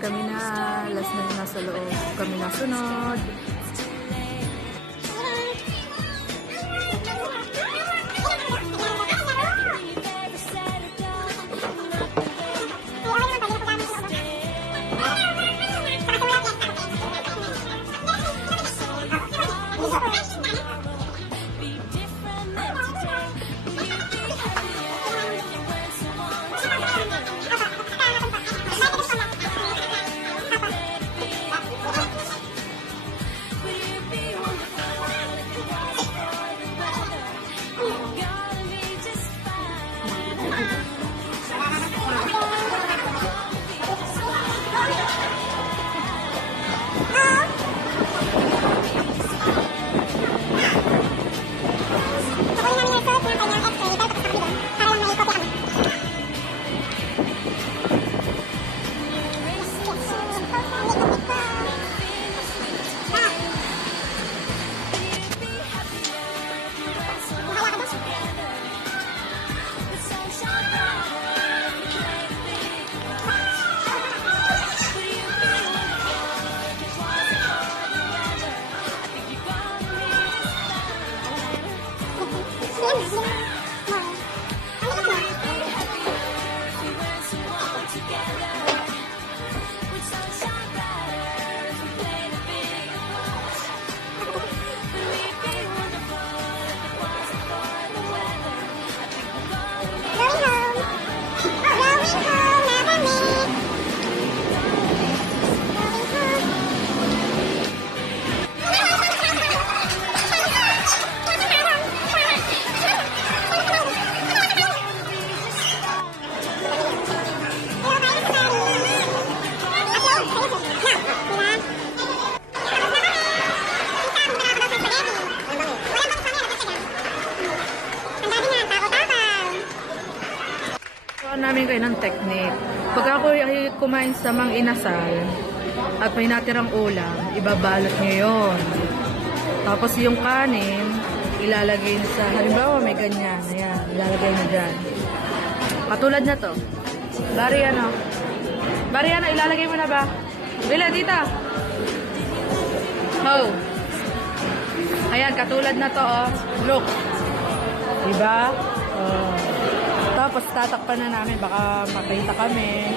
kami na. Last na nasa loob kami nasunod. Namin kayo ng technique. Pag ako kumain sa mang inasal at may natirang ulam, ibabalot nyo yun. Tapos yung kanin, ilalagay sa, halimbawa may ganyan, ayan, ilalagay nyo dyan. Katulad na to. Bari ano, ilalagay mo na ba? Bila, tita. Oh. Ayan, katulad na to, oh. Look. Diba? Oh. Tapos tatakpan na namin, baka makita kami.